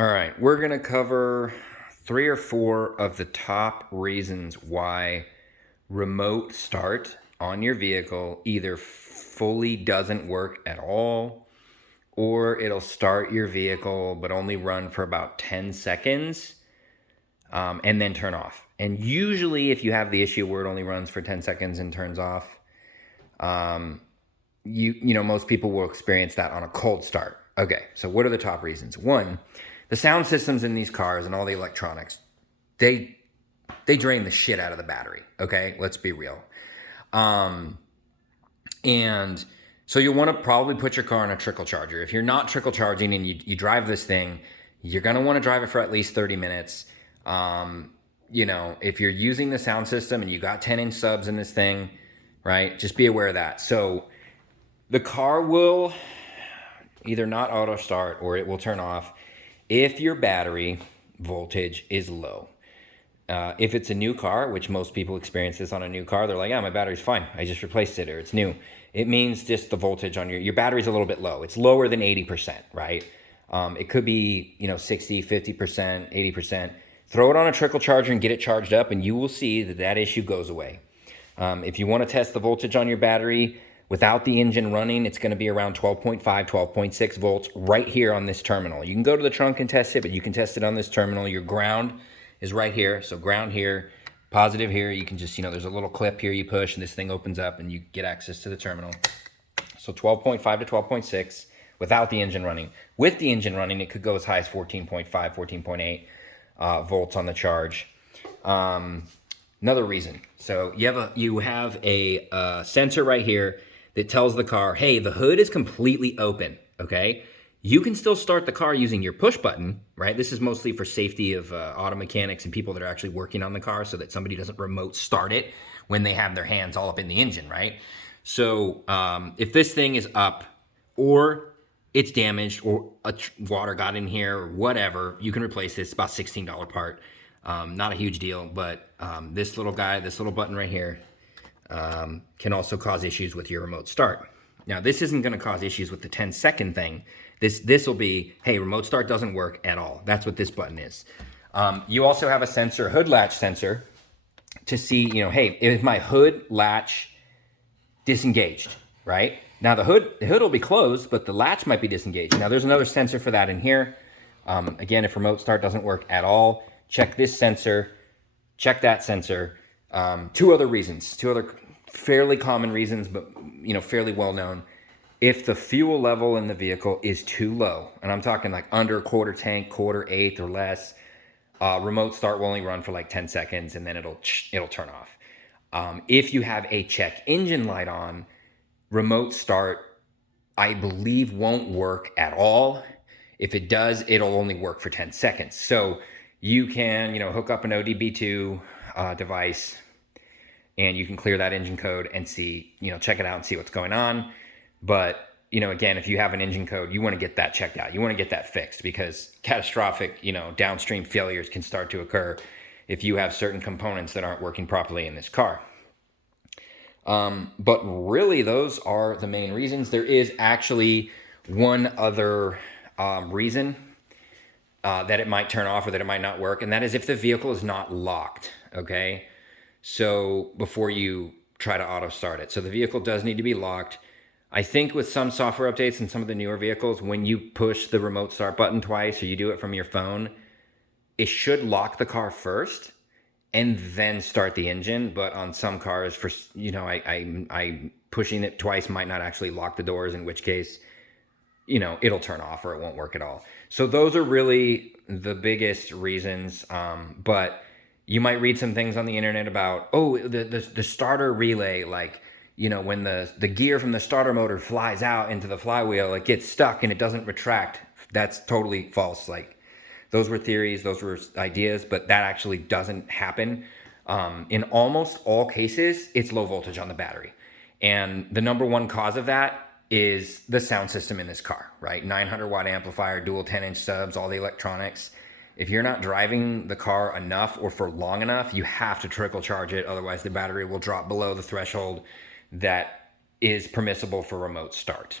All right, we're going to cover 3 or 4 of the top reasons why remote start on your vehicle either fully doesn't work at all, or it'll start your vehicle but only run for about 10 seconds and then turn off. And usually if you have the issue where it only runs for 10 seconds and turns off, most people will experience that on a cold start. Okay, so what are the top reasons? One, the sound systems in these cars and all the electronics, they drain the shit out of the battery. Okay, let's be real. And so you'll want to probably put your car on a trickle charger. If you're not trickle charging and you drive this thing, you're going to want to drive it for at least 30 minutes. If you're using the sound system and you got 10-inch subs in this thing, right, just be aware of that. So the car will either not auto start or it will turn off if your battery voltage is low. If it's a new car, which most people experience this on a new car, they're like, yeah, my battery's fine. I just replaced it, or it's new. It means just the voltage on your battery's a little bit low. It's lower than 80%, right? It could be, 60, 50%, 80%. Throw it on a trickle charger and get it charged up, and you will see that issue goes away. If you want to test the voltage on your battery without the engine running, it's going to be around 12.5, 12.6 volts right here on this terminal. You can go to the trunk and test it, but you can test it on this terminal. Your ground is right here. So ground here, positive here. You can just, there's a little clip here you push and this thing opens up and you get access to the terminal. So 12.5 to 12.6 without the engine running. With the engine running, it could go as high as 14.5, 14.8 volts on the charge. Another reason. So you have a sensor right here that tells the car, hey, the hood is completely open, okay? You can still start the car using your push button, right? This is mostly for safety of auto mechanics and people that are actually working on the car so that somebody doesn't remote start it when they have their hands all up in the engine, right? So if this thing is up or it's damaged or water got in here or whatever, you can replace this. It's about $16 part. Not a huge deal, but this little button right here can also cause issues with your remote start. Now, this isn't going to cause issues with the 10-second thing. This will be, hey, remote start doesn't work at all. That's what this button is. You also have a sensor, hood latch sensor, to see, hey, is my hood latch disengaged, right? Now, the hood will be closed, but the latch might be disengaged. Now, there's another sensor for that in here. Again, if remote start doesn't work at all, check this sensor, check that sensor. Two other fairly common reasons, but fairly well known. If the fuel level in the vehicle is too low, and I'm talking like under a quarter tank, quarter eighth or less, remote start will only run for like 10 seconds and then it'll turn off. If you have a check engine light on, remote start, I believe, won't work at all. If it does, it'll only work for 10 seconds. So you can, hook up an ODB2 device and you can clear that engine code and see, check it out and see what's going on. But, again, if you have an engine code, you want to get that checked out. You want to get that fixed because catastrophic, downstream failures can start to occur if you have certain components that aren't working properly in this car. But really, those are the main reasons. There is actually one other reason that it might turn off or that it might not work, and that is if the vehicle is not locked, okay? So before you try to auto start it. So the vehicle does need to be locked. I think with some software updates in some of the newer vehicles, when you push the remote start button twice or you do it from your phone, it should lock the car first and then start the engine. But on some cars, I pushing it twice might not actually lock the doors, in which case, it'll turn off or it won't work at all. So those are really the biggest reasons. But you might read some things on the internet about, the starter relay, like, when the gear from the starter motor flies out into the flywheel, it gets stuck and it doesn't retract. That's totally false. Like, those were theories, those were ideas, but that actually doesn't happen. In almost all cases, it's low voltage on the battery. And the number one cause of that is the sound system in this car, right? 900 watt amplifier, dual 10-inch subs, all the electronics. If you're not driving the car enough or for long enough, you have to trickle charge it. Otherwise, the battery will drop below the threshold that is permissible for remote start.